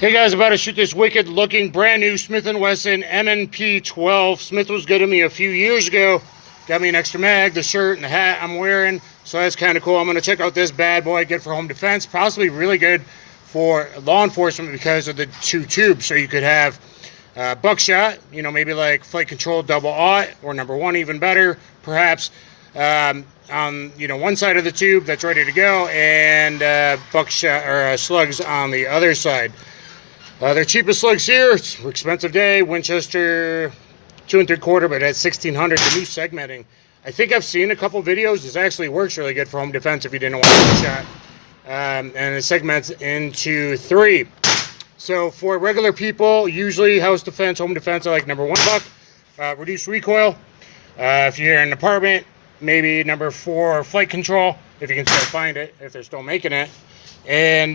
Hey guys, about to shoot this wicked looking brand new Smith & Wesson M&P 12. Smith was good to me a few years ago. Got me an extra mag, the shirt and the hat I'm wearing. So that's kind of cool. I'm going to check out this bad boy, good for home defense. Possibly really good for law enforcement because of the two tubes. So you could have buckshot, you know, maybe like flight control double aught or number one, even better, perhaps. On one side of the tube that's ready to go, and buckshot or slugs on the other side. Their cheapest slugs here, it's an expensive day, Winchester 2 3/4, but at 1600, the new segmenting. I think I've seen a couple videos. This actually works really good for home defense if you didn't want to get shot. And it segments into 3. So for regular people, usually house defense, home defense, I like number 1 buck, reduced recoil. If you're in an apartment, maybe number 4 flight control, if you can still find it, if they're still making it. And,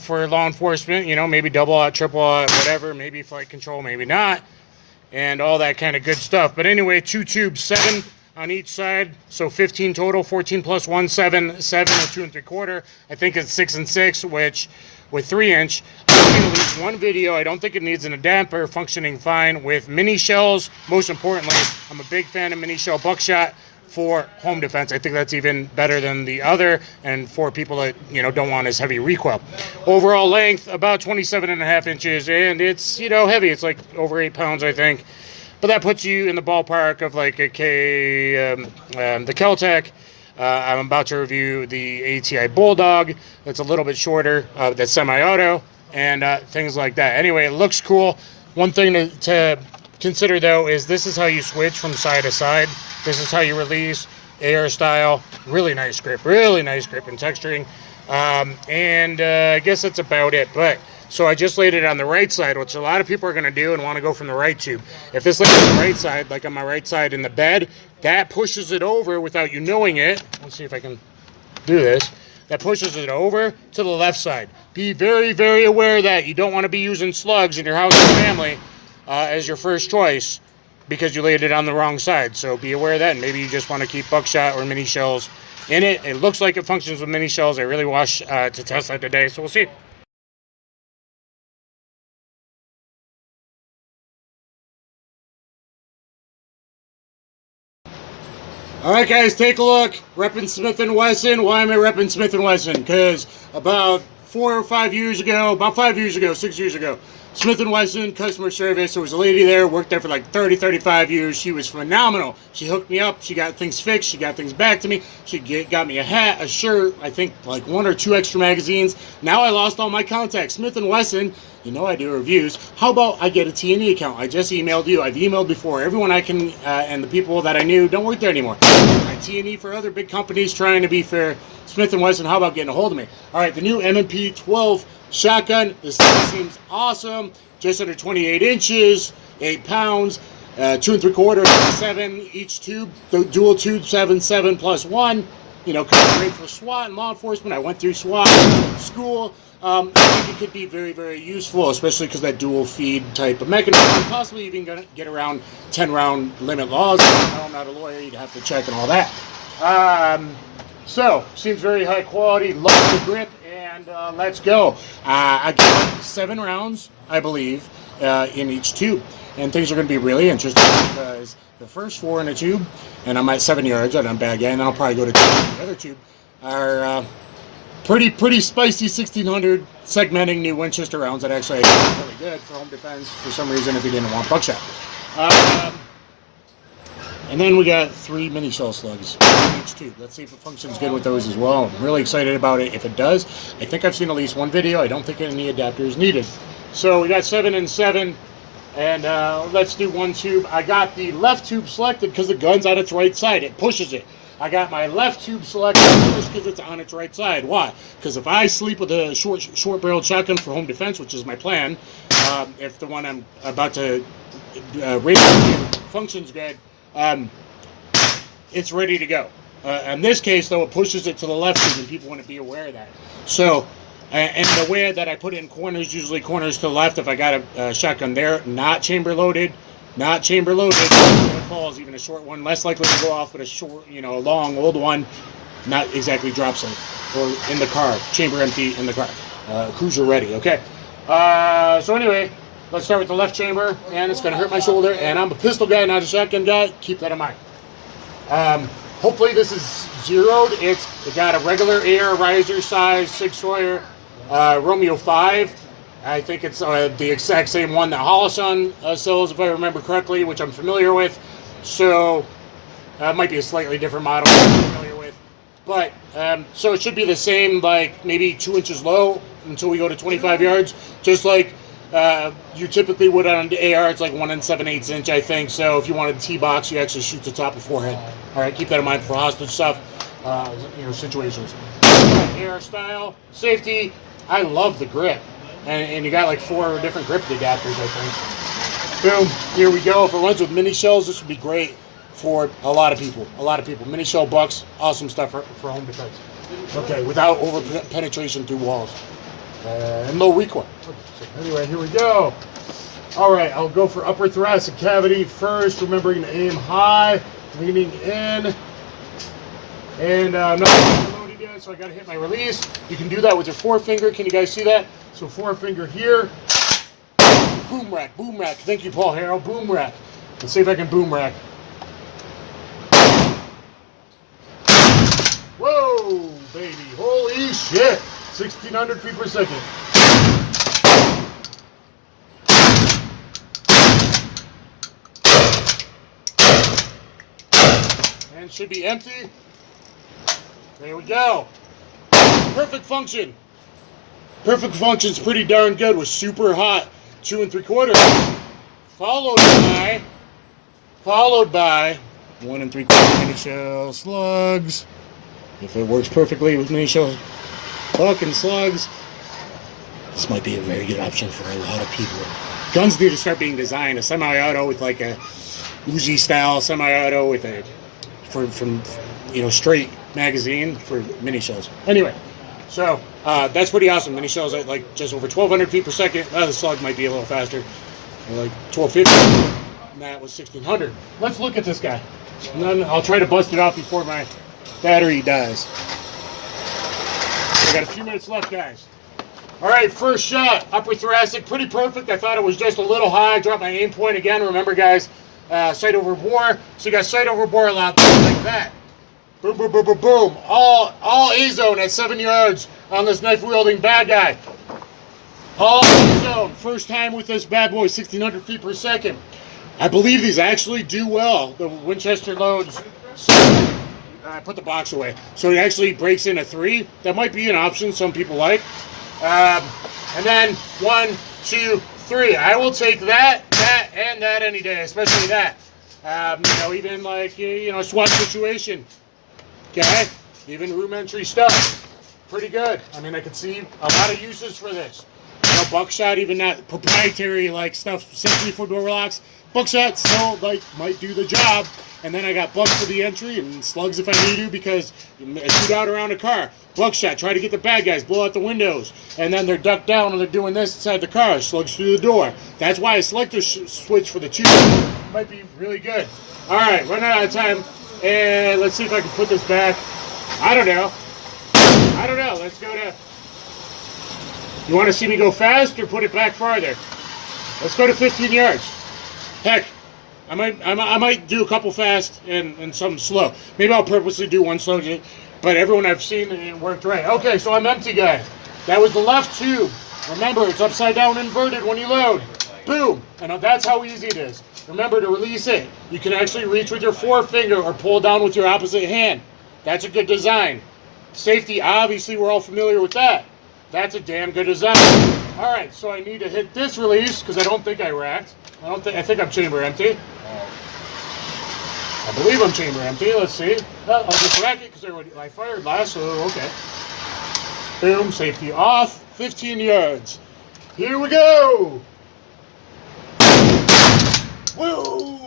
for law enforcement, maybe double aught, triple aught, whatever, maybe flight control, maybe not, and all that kind of good stuff. But anyway, 2 tubes, 7 on each side, so 15 total, 14 plus 1, 7, 7 or 2 3/4. I think it's 6 and 6, which with 3-inch. I've seen at least one video. I don't think it needs a damper, functioning fine with Minishells. Most importantly, I'm a big fan of Minishell buckshot for home defense. I think that's even better than the other, and for people that don't want as heavy recoil. Overall length about 27.5 inches, and it's heavy. It's like over 8 pounds, I think. But that puts you in the ballpark of like a the Kel-Tec. I'm about to review the ATI Bulldog. That's a little bit shorter. That's semi-auto and things like that. Anyway, it looks cool. One thing to consider though is this is how you switch from side to side. This is how you release, AR style. Really nice grip and texturing. I guess that's about it. But so I just laid it on the right side, which a lot of people are going to do and want to go from the right tube. If this lays on the right side, like on my right side in the bed, that pushes it over without you knowing it. Let's see if I can do this. That pushes it over to the left side. Be very, very aware of that. You don't want to be using slugs in your house and family as your first choice, because you laid it on the wrong side. So be aware of that, and maybe you just want to keep buckshot or mini shells in it. It looks like it functions with mini shells. I really watched to test that today, so we'll see. All right, guys, take a look. Repping Smith & Wesson. Why am I repping Smith & Wesson? Because about 4 or 5 years ago, about 5 years ago, 6 years ago, Smith & Wesson customer service, there was a lady there, worked there for like 30, 35 years. She was phenomenal. She hooked me up. She got things fixed. She got things back to me. She got me a hat, a shirt, I think like 1 or 2 extra magazines. Now I lost all my contacts. Smith & Wesson, I do reviews. How about I get a T&E account? I just emailed you. I've emailed before. Everyone I can, and the people that I knew don't work there anymore. I T&E for other big companies trying to be fair. Smith & Wesson, how about getting a hold of me? All right, the new M&P 12 shotgun. This thing seems awesome. Just under 28 inches, 8 pounds, 2 3/4, 7 each tube. The dual tube, 7, 7 plus 1. Kind of great for SWAT and law enforcement. I went through SWAT school. I think it could be very, very useful, especially because that dual feed type of mechanism, possibly even going to get around 10-round limit laws. I'm not a lawyer, you'd have to check and all that. So, seems very high quality, love the grip, and let's go. I got 7 rounds, I believe, in each tube, and things are going to be really interesting because the first 4 in a tube, and I'm at 7 yards, and I'm bad guy, and then I'll probably go to 2 in the other tube, are pretty spicy 1600 segmenting new Winchester rounds that actually are really good for home defense for some reason if you didn't want buckshot. And then we got 3 mini shell slugs in each tube. Let's see if it functions good with those as well. I'm really excited about it. If it does, I think I've seen at least one video. I don't think any adapters needed. So we got 7 and 7, and let's do 1 tube. I got the left tube selected because the gun's on its right side. It pushes it. I got my left tube selected first because it's on its right side. Why? Because if I sleep with a short-barreled shotgun for home defense, which is my plan, if the one I'm about to rate functions good, it's ready to go. In this case, though, it pushes it to the left tube, and people want to be aware of that. So, and the way that I put it in corners, usually corners to the left, if I got a shotgun there, not chamber loaded, when it falls, even a short one, less likely to go off, but a short, a long, old one, not exactly drop safe. Or in the car, chamber empty in the car. Cruiser ready, okay? So anyway, let's start with the left chamber, and it's going to hurt my shoulder, and I'm a pistol guy, not a shotgun guy. Keep that in mind. Hopefully this is zeroed. It got a regular air riser size 6 Sawyer Romeo 5. I think it's the exact same one that Holliston sells, if I remember correctly, which I'm familiar with. So it might be a slightly different model I'm familiar with. But, so it should be the same, like maybe 2 inches low until we go to 25 yards. Just like you typically would on the AR, it's like 1 7/8 inch, I think. So if you wanted T-box, you actually shoot the top of forehead. All right, keep that in mind for hostage stuff, situations. AR style, safety. I love the grip. And you got like 4 different grip adapters, I think. Boom, here we go. If it runs with Minishells, this would be great for a lot of people. Minishell bucks, awesome stuff for home defense. Okay, without over penetration through walls. And low recoil. So anyway, here we go. All right, I'll go for upper thoracic cavity first, remembering to aim high, leaning in. And I'm not loaded yet, so I gotta hit my release. You can do that with your forefinger. Can you guys see that? So forefinger here. Boom rack, boom rack. Thank you, Paul Harrell. Boom rack. Let's see if I can boom rack. Whoa, baby. Holy shit. 1,600 feet per second. And should be empty. There we go. Perfect function. Perfect function's pretty darn good with super hot 2 3/4, followed by 1 3/4 Minishell slugs. If it works perfectly with Minishell fucking slugs, this might be a very good option for a lot of people. Guns need to start being designed a semi-auto with like a Uzi style semi-auto with a from straight magazine for Minishells. Anyway, so that's pretty awesome. Minishells at like just over 1,200 feet per second. The slug might be a little faster, like 1,250. And that was 1,600. Let's look at this guy, and then I'll try to bust it off before my battery dies. I got a few minutes left, guys. All right, first shot, upper thoracic, pretty perfect. I thought it was just a little high. Dropped my aim point again. Remember, guys, sight over bore. So you got sight over bore allowed like that. Boom, boom, boom, boom, boom. All A-zone at 7 yards on this knife-wielding bad guy. All A-zone. First time with this bad boy, 1,600 feet per second. I believe these actually do well. The Winchester loads. I put the box away. So it actually breaks in a 3. That might be an option some people like. And then 1, 2, 3. I will take that, and that any day, especially that. Even like, SWAT situation. Okay? Even room entry stuff. Pretty good. I mean, I could see a lot of uses for this. Buckshot, even that proprietary like stuff, simply for door locks. Buckshot still might do the job. And then I got bucks for the entry and slugs if I need to, because I shoot out around a car. Buckshot, try to get the bad guys, blow out the windows. And then they're ducked down and they're doing this inside the car. Slugs through the door. That's why a selector switch for the 2 might be really good. All right, running out of time. And let's see if I can put this back. I don't know. Let's go to... You want to see me go fast or put it back farther? Let's go to 15 yards. Heck, I might do a couple fast and some slow. Maybe I'll purposely do one slow, but everyone I've seen, it worked right. Okay, so I'm empty, guy. That was the left tube. Remember, it's upside down inverted when you load. Boom. And that's how easy it is. Remember to release it. You can actually reach with your forefinger or pull down with your opposite hand. That's a good design. Safety, obviously, we're all familiar with that. That's a damn good design. All right, so I need to hit this release because I don't think I racked. I think I'm chamber empty. I believe I'm chamber empty. Let's see. I'll just rack it because I fired last, so okay. Boom, safety off. 15 yards. Here we go. Woo!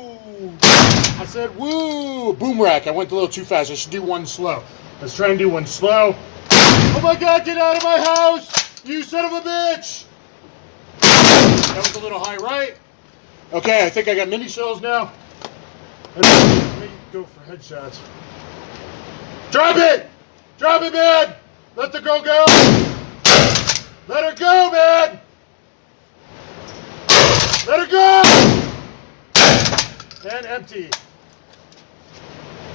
I said woo! Boom rack. I went a little too fast. I should do one slow. Let's try and do one slow. Oh my God, get out of my house! You son of a bitch! That was a little high right. Okay, I think I got Minishells now. Let me go for headshots. Drop it! Drop it, man! Let the girl go! Let her go, man! Let it go! And empty.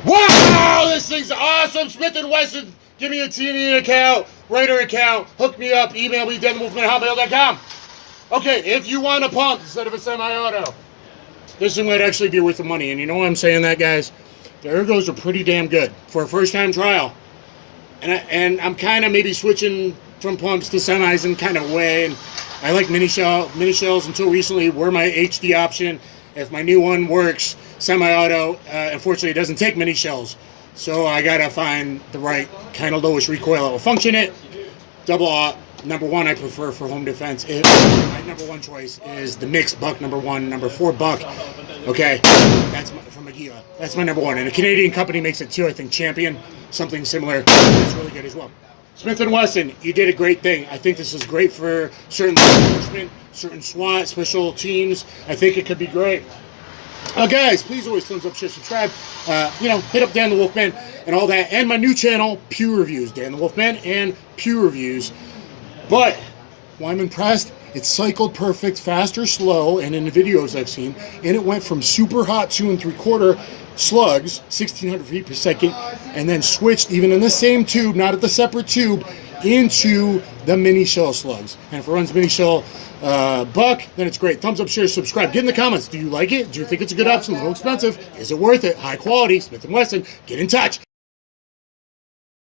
Wow, this thing's awesome. Smith & Wesson. Give me a T&E account, writer account, hook me up, email me, danthemovement@hotmail.com. Okay, if you want a pump instead of a semi-auto, this thing might actually be worth the money. And you know why I'm saying that, guys? The ergos are pretty damn good for a first-time trial. And I'm kind of maybe switching from pumps to semis in kind of way. And I like Minishells until recently were my HD option. If my new one works, semi-auto, unfortunately it doesn't take Minishells. So I gotta find the right kind of lowest recoil that will function it. Double aught, number one I prefer for home defense. My number one choice is the mixed buck number one, number 4 buck. Okay, that's from a geauga. That's my number one. And a Canadian company makes it too, I think Champion, something similar. It's really good as well. Smith & Wesson, you did a great thing. I think this is great for certain law enforcement, certain SWAT, special teams. I think it could be great. Guys, please always thumbs up, share, subscribe. Hit up Dan the Wolfman and all that. And my new channel, Pew Reviews. Dan the Wolfman and Pew Reviews. But why I'm impressed, it cycled perfect, fast or slow, and in the videos I've seen, and it went from super hot 2 3/4 slugs, 1600 feet per second, and then switched, even in the same tube, not at the separate tube, into the Minishell slugs. And if it runs Minishell buck, then it's great. Thumbs up, share, subscribe. Get in the comments. Do you like it? Do you think it's a good option? A little expensive. Is it worth it? High quality. Smith & Wesson. Get in touch.